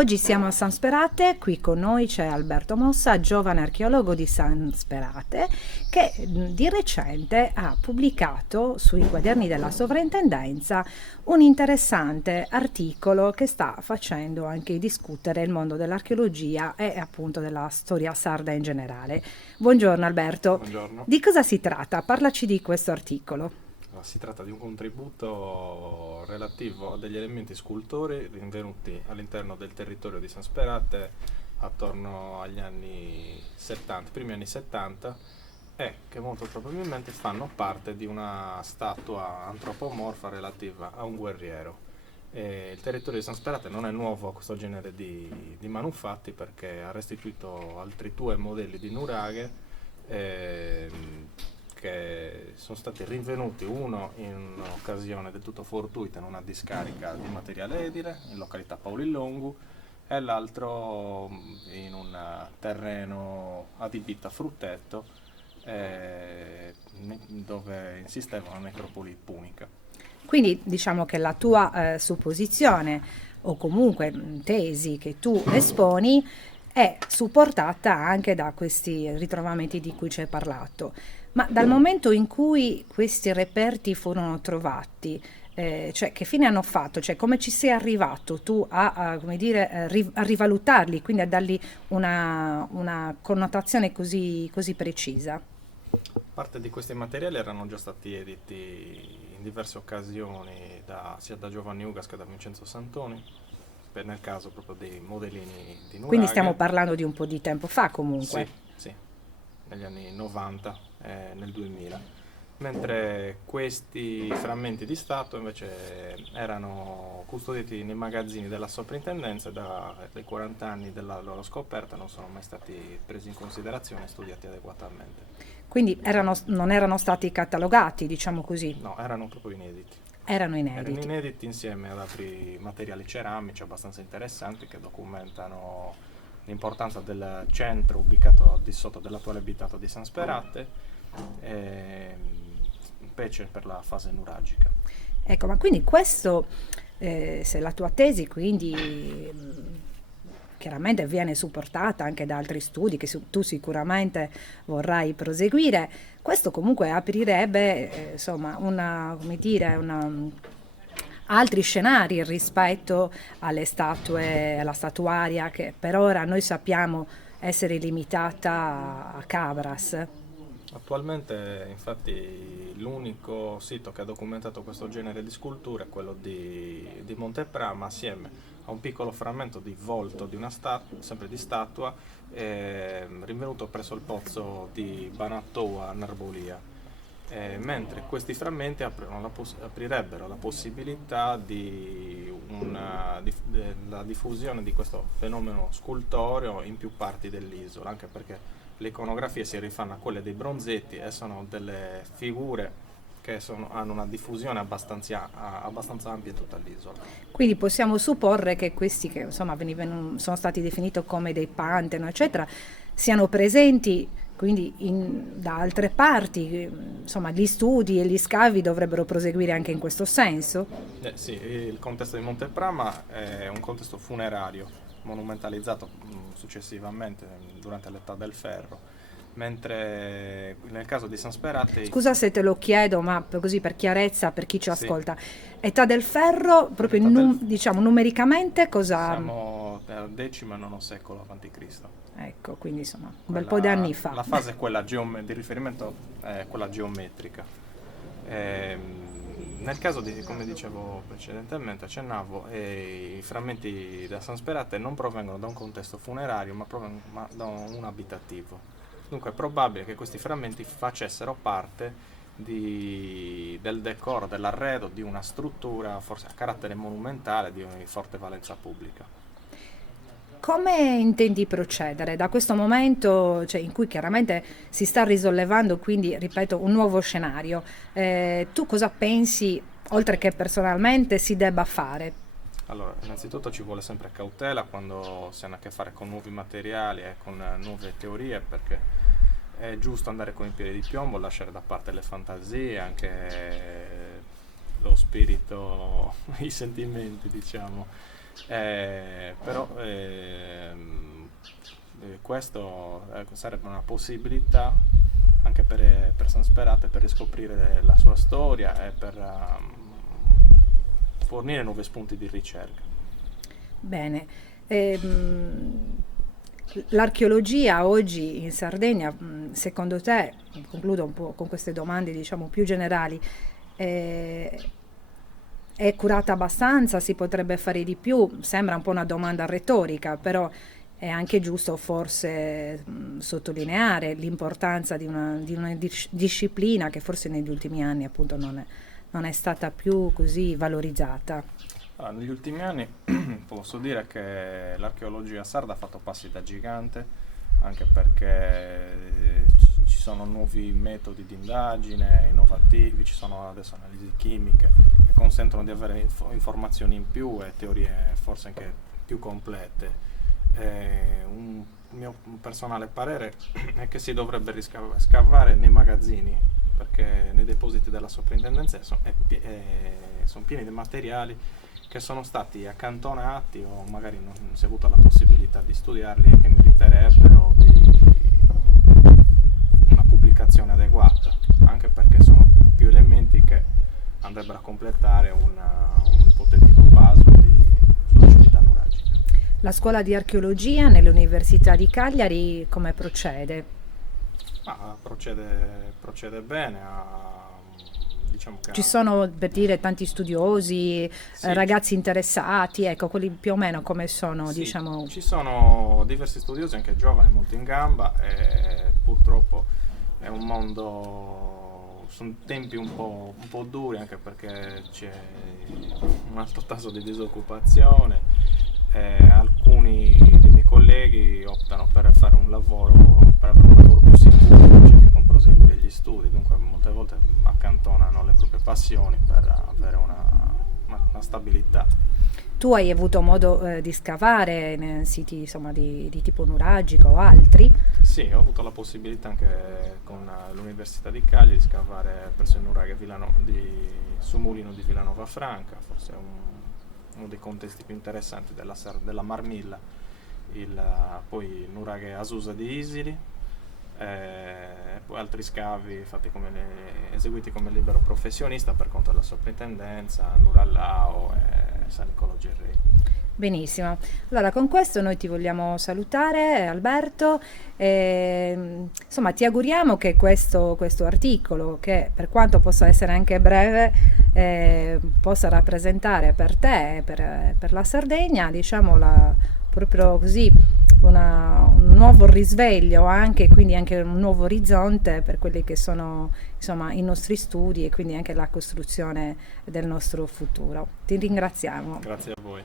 Oggi siamo a San Sperate, qui con noi c'è Alberto Mossa, giovane archeologo di San Sperate, che di recente ha pubblicato sui quaderni della sovrintendenza un interessante articolo che sta facendo anche discutere il mondo dell'archeologia e appunto della storia sarda in generale. Buongiorno Alberto. Buongiorno. Di cosa si tratta? Parlaci di questo articolo. Si tratta di un contributo relativo a degli elementi scultori rinvenuti all'interno del territorio di San Sperate attorno agli anni 70, primi anni 70, e che molto probabilmente fanno parte di una statua antropomorfa relativa a un guerriero. Il territorio di San Sperate non è nuovo a questo genere di manufatti, perché ha restituito altri due modelli di nuraghe che sono stati rinvenuti, uno in un'occasione del tutto fortuita in una discarica di materiale edile in località Paulillongu e l'altro in un terreno adibito a frutteto dove insisteva una necropoli punica. Quindi diciamo che la tua supposizione o comunque tesi che tu esponi è supportata anche da questi ritrovamenti di cui ci hai parlato. Ma dal momento in cui questi reperti furono trovati, cioè che fine hanno fatto? Cioè come ci sei arrivato tu come dire, a rivalutarli, quindi a dargli una connotazione così precisa? Parte di questi materiali erano già stati editi in diverse occasioni sia da Giovanni Ugas che da Vincenzo Santoni, nel caso proprio dei modellini di nuraghe. Quindi stiamo parlando di un po' di tempo fa comunque. Sì, negli anni 90 e nel 2000. Mentre questi frammenti di statua invece erano custoditi nei magazzini della soprintendenza e dai 40 anni della loro scoperta non sono mai stati presi in considerazione e studiati adeguatamente. Quindi non erano stati catalogati, diciamo così. No, erano proprio inediti. Erano Erano inediti. inediti insieme ad altri materiali ceramici abbastanza interessanti che documentano l'importanza del centro ubicato al di sotto dell'attuale abitato di San Sperate, specie per la fase nuragica. Ecco, ma quindi questo, se la tua tesi quindi chiaramente viene supportata anche da altri studi che tu sicuramente vorrai proseguire, questo comunque aprirebbe insomma altri scenari rispetto alle statue, alla statuaria che per ora noi sappiamo essere limitata a Cabras. Attualmente, infatti, l'unico sito che ha documentato questo genere di sculture è quello di Monteprama, assieme a un piccolo frammento di volto di una sempre di statua, rinvenuto presso il pozzo di Banattoa a Narbolia. Mentre questi frammenti aprirebbero la possibilità della diffusione di questo fenomeno scultoreo in più parti dell'isola, anche perché le iconografie si rifanno a quelle dei bronzetti e sono delle figure che hanno una diffusione abbastanza ampia in tutta l'isola. Quindi possiamo supporre che questi che insomma sono stati definiti come dei pantano, eccetera, siano presenti quindi da altre parti, insomma gli studi e gli scavi dovrebbero proseguire anche in questo senso? Sì, il contesto di Monteprama è un contesto funerario, monumentalizzato successivamente durante l'età del ferro, mentre nel caso di San Sperate... Scusa se te lo chiedo, ma così per chiarezza, per chi ci Sì. ascolta, età del ferro, proprio diciamo numericamente cosa... Siamo nel X e IX secolo a.C. Ecco, quindi insomma un bel po' di anni fa. La fase è quella di riferimento è quella geometrica. Nel caso come dicevo precedentemente, accennavo, i frammenti da San Sperate non provengono da un contesto funerario, ma da un abitativo. Dunque è probabile che questi frammenti facessero parte del decoro, dell'arredo di una struttura forse a carattere monumentale di forte valenza pubblica. Come intendi procedere da questo momento, cioè, in cui chiaramente si sta risollevando, quindi ripeto, un nuovo scenario? Tu cosa pensi, oltre che personalmente, si debba fare? Allora, innanzitutto ci vuole sempre cautela quando si hanno a che fare con nuovi materiali e con nuove teorie, perché è giusto andare con i piedi di piombo, lasciare da parte le fantasie, anche lo spirito, i sentimenti, diciamo. Però questo sarebbe una possibilità anche per San Sperate, per riscoprire la sua storia e per fornire nuovi spunti di ricerca. Bene. L'archeologia oggi in Sardegna, secondo te, concludo un po' con queste domande diciamo più generali, è curata abbastanza? Si potrebbe fare di più? Sembra un po' una domanda retorica, però è anche giusto forse sottolineare l'importanza di una disciplina che forse negli ultimi anni appunto non è stata più così valorizzata. Allora, negli ultimi anni posso dire che l'archeologia sarda ha fatto passi da gigante, anche perché ci sono nuovi metodi di indagine innovativi, ci sono adesso analisi chimiche che consentono di avere informazioni in più e teorie forse anche più complete. Un mio personale parere è che si dovrebbe scavare nei magazzini, perché nei depositi della soprintendenza sono pieni di materiali che sono stati accantonati o magari non si è avuta la possibilità di studiarli e che meriterebbero di una pubblicazione adeguata, anche perché sono più elementi che andrebbero a completare un ipotetico puzzle sulla civiltà nuragica. La scuola di archeologia nell'Università di Cagliari come procede? Procede bene. Diciamo che Ci sono per dire tanti studiosi, sì, ragazzi interessati, ecco, quelli più o meno come sono, sì, diciamo. ci sono diversi studiosi, anche giovani, molto in gamba, e purtroppo è un mondo, sono tempi un po' duri, anche perché c'è un alto tasso di disoccupazione. Alcuni dei miei colleghi optano per avere un lavoro più sicuro invece che con proseguire gli studi, dunque molte volte accantonano le proprie passioni per avere una stabilità. Tu hai avuto modo di scavare in siti insomma di tipo nuragico o altri? Sì, ho avuto la possibilità anche con l'Università di Cagliari di scavare presso il nuraghe su Mulino di Villanova Franca, forse uno dei contesti più interessanti della Marmilla, poi il nuraghe Asusa di Isili, poi altri scavi eseguiti come libero professionista per conto della soprintendenza, Nurallao e San Niccolò Gerri. Benissimo, allora con questo noi ti vogliamo salutare Alberto, insomma ti auguriamo che questo articolo, che per quanto possa essere anche breve, possa rappresentare per te, per la Sardegna, diciamo proprio così un nuovo risveglio anche, quindi anche un nuovo orizzonte per quelli che sono insomma i nostri studi e quindi anche la costruzione del nostro futuro. Ti ringraziamo. Grazie a voi.